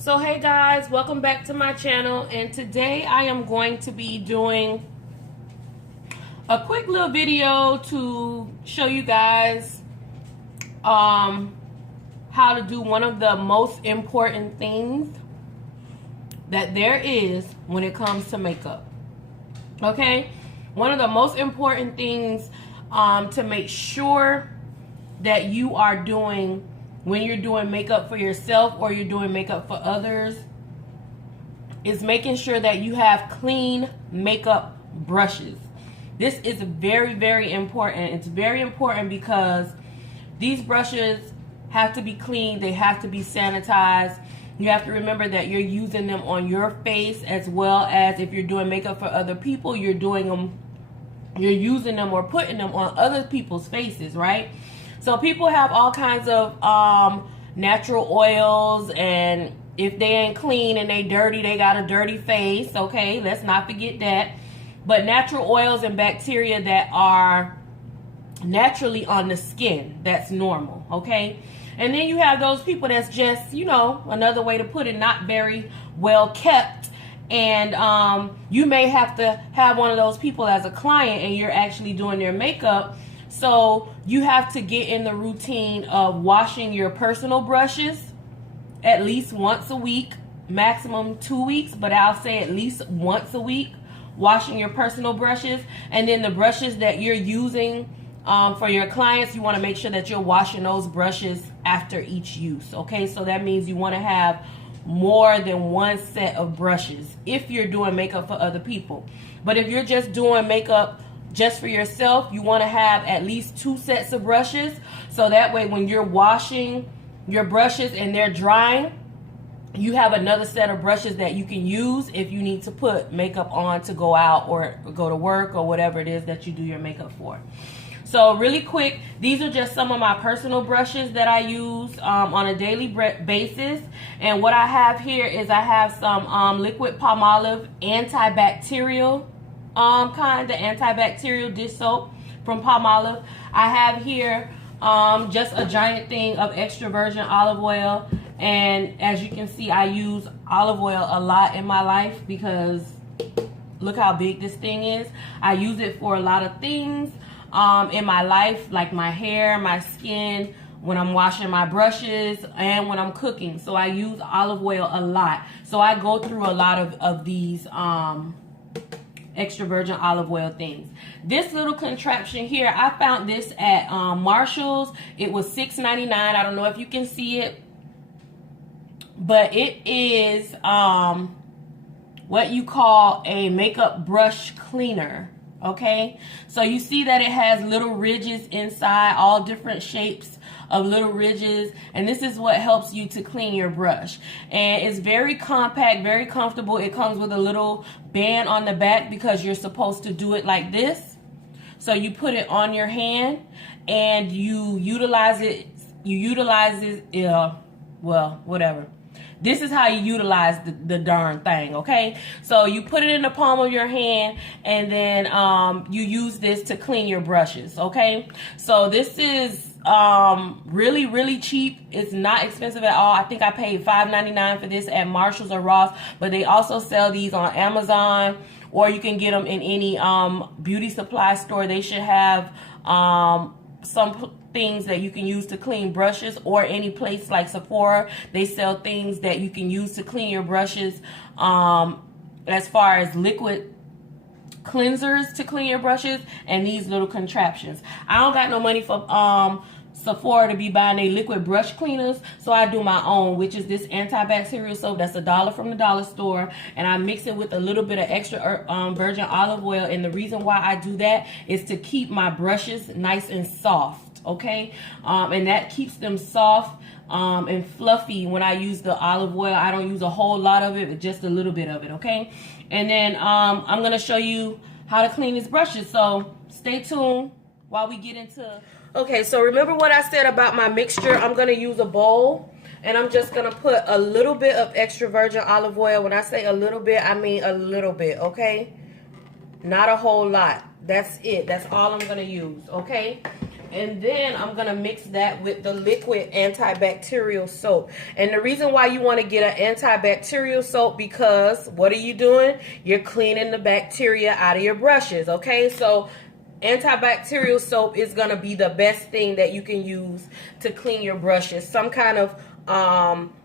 So hey guys, welcome back to my channel, and today I am going to be doing a quick little video to show you guys how to do one of the most important things that there is when it comes to makeup. Okay, one of the most important things to make sure that you are doing when you're doing makeup for yourself or you're doing makeup for others is making sure that you have clean makeup brushes. This is very, very important. It's very important because these brushes have to be clean. They have to be sanitized. You have to remember that you're using them on your face, as well as if you're doing makeup for other people, you're using them or putting them on other people's faces, right? So people have all kinds of natural oils, and if they ain't clean and they dirty, they got a dirty face. Okay, let's not forget that. But natural oils and bacteria that are naturally on the skin, that's normal. Okay, and then you have those people that's just, you know, another way to put it, not very well kept. And you may have to have one of those people as a client and you're actually doing their makeup. So you have to get in the routine of washing your personal brushes at least once a week, maximum 2 weeks, but I'll say at least once a week, washing your personal brushes. And then the brushes that you're using for your clients, you want to make sure that you're washing those brushes after each use. Okay, so that means you want to have more than one set of brushes if you're doing makeup for other people. But if you're just doing makeup just for yourself, you want to have at least 2 sets of brushes, so that way when you're washing your brushes and they're drying, you have another set of brushes that you can use if you need to put makeup on to go out or go to work or whatever it is that you do your makeup for. So really quick, these are just some of my personal brushes that I use on a daily basis. And what I have here is I have some liquid Palmolive antibacterial the antibacterial dish soap from Palmolive. I have here just a giant thing of extra virgin olive oil, and as you can see, I use olive oil a lot in my life because look how big this thing is. I use it for a lot of things in my life, like my hair, my skin, when I'm washing my brushes, and when I'm cooking. So I use olive oil a lot. So I go through a lot of these extra virgin olive oil things. This little contraption here, I found this at Marshall's. It was $6.99. I don't know if you can see it, but it is what you call a makeup brush cleaner. Okay, so you see that it has little ridges inside, all different shapes of little ridges, and this is what helps you to clean your brush. And it's very compact, very comfortable. It comes with a little band on the back because you're supposed to do it like this. So you put it on your hand and you utilize it. Well, whatever. This is how you utilize the darn thing, okay? So you put it in the palm of your hand, and then you use this to clean your brushes, okay? So this is really, really cheap. It's not expensive at all. I think I paid $5.99 for this at Marshall's or Ross, but they also sell these on Amazon, or you can get them in any beauty supply store. They should have some things that you can use to clean brushes, or any place like Sephora, they sell things that you can use to clean your brushes as far as liquid cleansers to clean your brushes, and these little contraptions. I don't got no money for Sephora to be buying a liquid brush cleaners, so I do my own, which is this antibacterial soap that's $1 from the dollar store, and I mix it with a little bit of extra virgin olive oil. And the reason why I do that is to keep my brushes nice and soft. Okay, and that keeps them soft and fluffy when I use the olive oil. I don't use a whole lot of it, but just a little bit of it. Okay, and then I'm gonna show you how to clean these brushes, so stay tuned while we get into. Okay, so remember what I said about my mixture. I'm gonna use a bowl, and I'm just gonna put a little bit of extra virgin olive oil. When I say a little bit, I mean a little bit. Okay, not a whole lot. That's it. That's all I'm gonna use. Okay, And then I'm going to mix that with the liquid antibacterial soap. And the reason why you want to get an antibacterial soap, because what are you doing? You're cleaning the bacteria out of your brushes, okay? So antibacterial soap is going to be the best thing that you can use to clean your brushes. Some kind of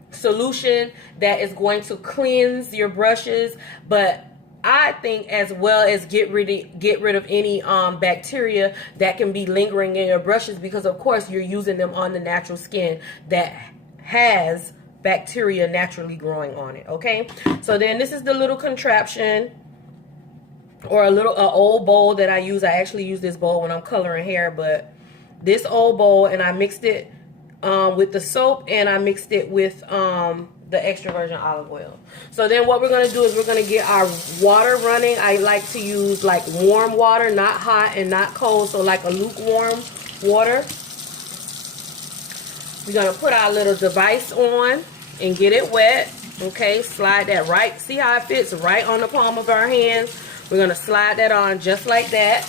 solution that is going to cleanse your brushes, but I think as well as get rid of any bacteria that can be lingering in your brushes, because of course you're using them on the natural skin that has bacteria naturally growing on it. Okay, so then this is the little contraption, or a old bowl that I use. I actually use this bowl when I'm coloring hair, but this old bowl, and I mixed it with the soap, and I mixed it with the extra virgin olive oil. So then what we're going to do is we're going to get our water running. I like to use like warm water, not hot and not cold, so like a lukewarm water. We're going to put our little device on and get it wet. Okay, slide that right. See how it fits right on the palm of our hands? We're going to slide that on just like that.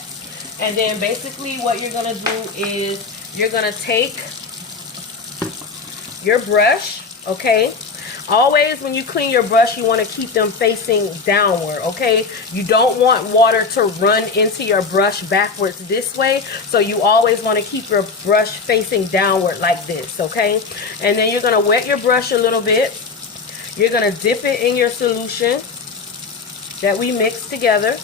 And then basically what you're going to do is you're going to take your brush, okay? Always when you clean your brush, you want to keep them facing downward, okay? You don't want water to run into your brush backwards this way, so you always want to keep your brush facing downward like this, okay? And then you're going to wet your brush a little bit. You're going to dip it in your solution that we mixed together.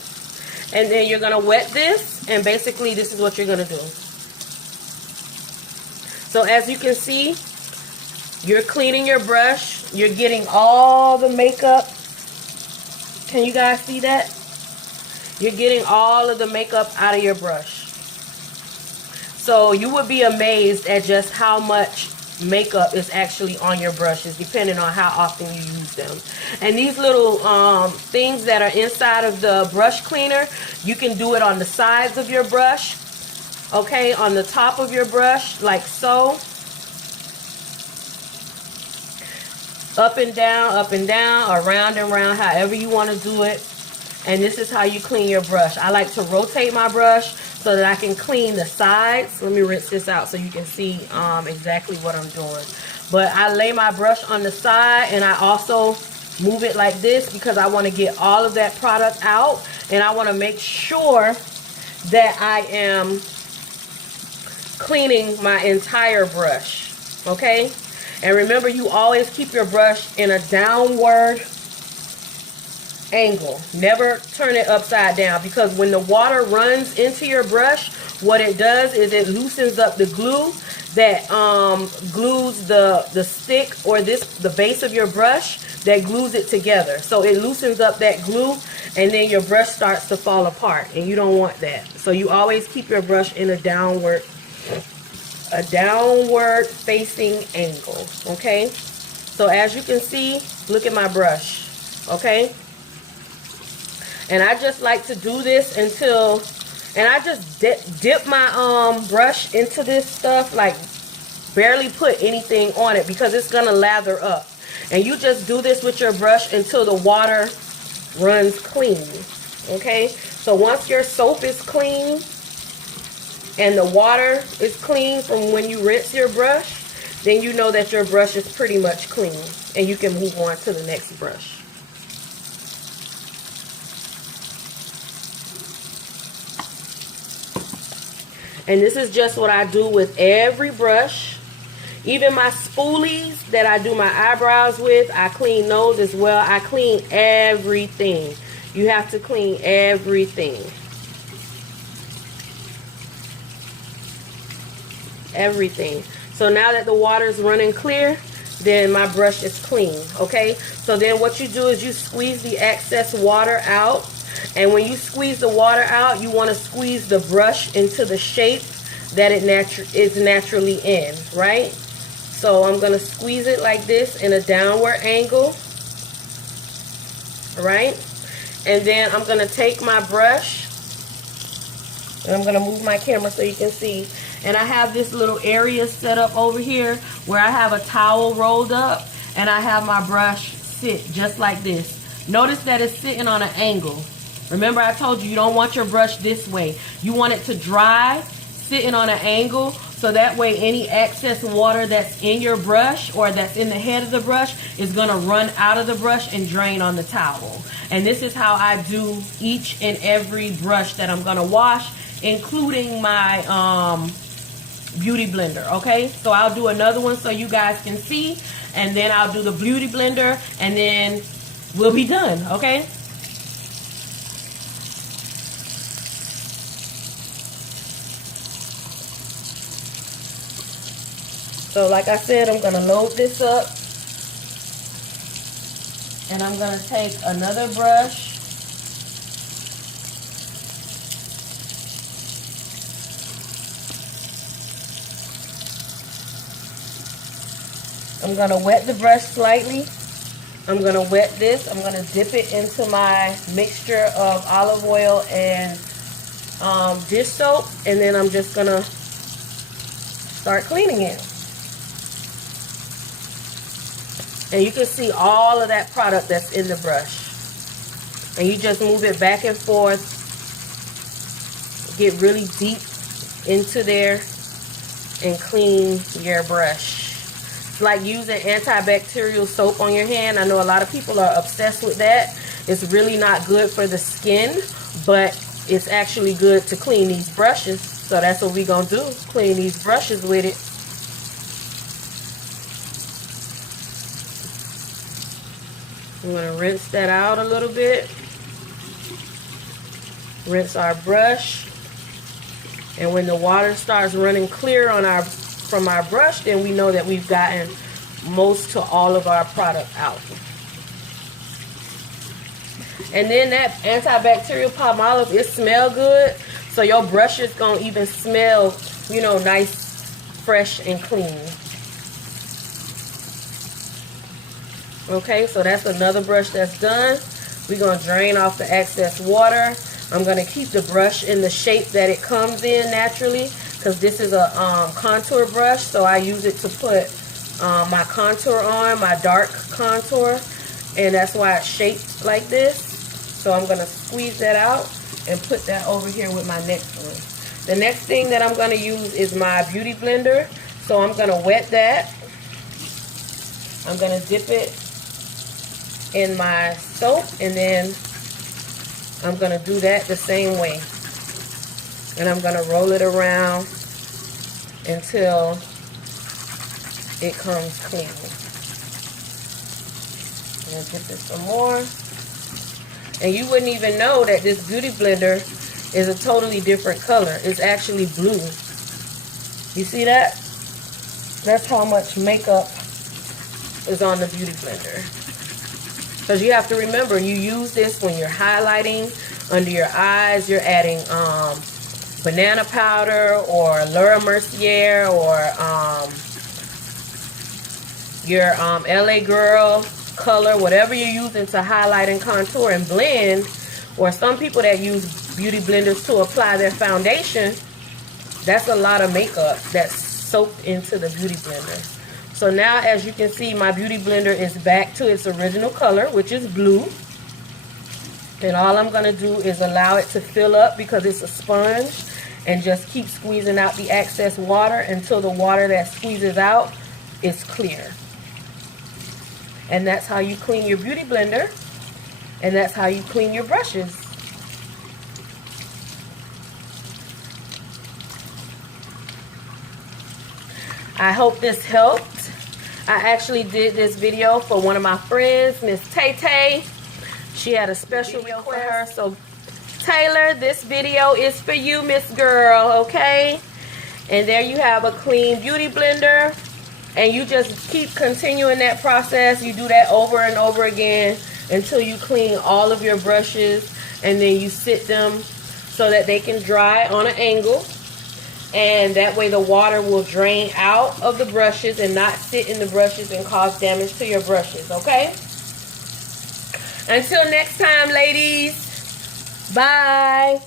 And then you're going to wet this, and basically this is what you're going to do. So as you can see, you're cleaning your brush. You're getting all the makeup. Can you guys see that? You're getting all of the makeup out of your brush. So you would be amazed at just how much makeup is actually on your brushes, depending on how often you use them. And these little things that are inside of the brush cleaner, you can do it on the sides of your brush, okay, on the top of your brush, like so. Up and down, or round and round, however you want to do it. And this is how you clean your brush. I like to rotate my brush so that I can clean the sides. Let me rinse this out so you can see exactly what I'm doing. But I lay my brush on the side, and I also move it like this because I want to get all of that product out, and I want to make sure that I am cleaning my entire brush, okay? And remember, you always keep your brush in a downward angle. Never turn it upside down, because when the water runs into your brush, what it does is it loosens up the glue that glues the stick, or the base of your brush, that glues it together. So it loosens up that glue, and then your brush starts to fall apart, and you don't want that. So you always keep your brush in a downward facing angle, okay? So as you can see, look at my brush, okay? And I just like to do this until, and I just dip my brush into this stuff, like barely put anything on it, because it's gonna lather up. And you just do this with your brush until the water runs clean, okay? So once your soap is clean and the water is clean from when you rinse your brush, then you know that your brush is pretty much clean, and you can move on to the next brush. And this is just what I do with every brush. Even my spoolies that I do my eyebrows with, I clean those as well. I clean everything. You have to clean everything. Everything. So now that the water is running clear, then my brush is clean, okay? So then what you do is you squeeze the excess water out. And when you squeeze the water out, you want to squeeze the brush into the shape that it is naturally in, right? So I'm going to squeeze it like this in a downward angle, right? And then I'm going to take my brush, and I'm going to move my camera so you can see. And I have this little area set up over here where I have a towel rolled up, and I have my brush sit just like this. Notice that it's sitting on an angle. Remember, I told you, you don't want your brush this way. You want it to dry, sitting on an angle, so that way any excess water that's in your brush or that's in the head of the brush is gonna run out of the brush and drain on the towel. And this is how I do each and every brush that I'm gonna wash, including my beauty blender. Okay, so I'll do another one so you guys can see, and then I'll do the beauty blender, and then we'll be done. Okay. So like I said, I'm going to load this up, and I'm going to take another brush, I'm going to wet the brush slightly. I'm going to wet this. I'm going to dip it into my mixture of olive oil and dish soap, and then I'm just going to start cleaning it. And you can see all of that product that's in the brush. And you just move it back and forth. Get really deep into there and clean your brush. It's like using antibacterial soap on your hand. I know a lot of people are obsessed with that. It's really not good for the skin, but it's actually good to clean these brushes. So that's what we're going to do. Clean these brushes with it. I'm going to rinse that out a little bit. Rinse our brush. And when the water starts running clear on from our brush, then we know that we've gotten most to all of our product out. And then that antibacterial palmolive, it smells good. So your brush is going to even smell, you know, nice, fresh, and clean. Okay, so that's another brush that's done. We're going to drain off the excess water. I'm going to keep the brush in the shape that it comes in naturally, because this is a contour brush, so I use it to put my contour on, my dark contour, and that's why it's shaped like this. So I'm going to squeeze that out and put that over here with my next one. The next thing that I'm going to use is my beauty blender, so I'm going to wet that. I'm going to dip it in my soap, and then I'm going to do that the same way. And I'm going to roll it around until it comes clean. I'm going to dip it some more. And you wouldn't even know that this beauty blender is a totally different color. It's actually blue. You see that? That's how much makeup is on the beauty blender. Because you have to remember, you use this when you're highlighting under your eyes. You're adding banana powder or Laura Mercier or your LA Girl color, whatever you're using to highlight and contour and blend. Or some people that use beauty blenders to apply their foundation. That's a lot of makeup that's soaked into the beauty blender. So now, as you can see, my beauty blender is back to its original color, which is blue. And all I'm going to do is allow it to fill up because it's a sponge, and just keep squeezing out the excess water until the water that squeezes out is clear. And that's how you clean your beauty blender, and that's how you clean your brushes. I hope this helped. I actually did this video for one of my friends, Miss Tay Tay. She had a special video for her. So, Taylor, this video is for you, Miss Girl, okay? And there you have a clean beauty blender. And you just keep continuing that process. You do that over and over again until you clean all of your brushes. And then you sit them so that they can dry on an angle. And that way the water will drain out of the brushes and not sit in the brushes and cause damage to your brushes, okay? Until next time, ladies. Bye.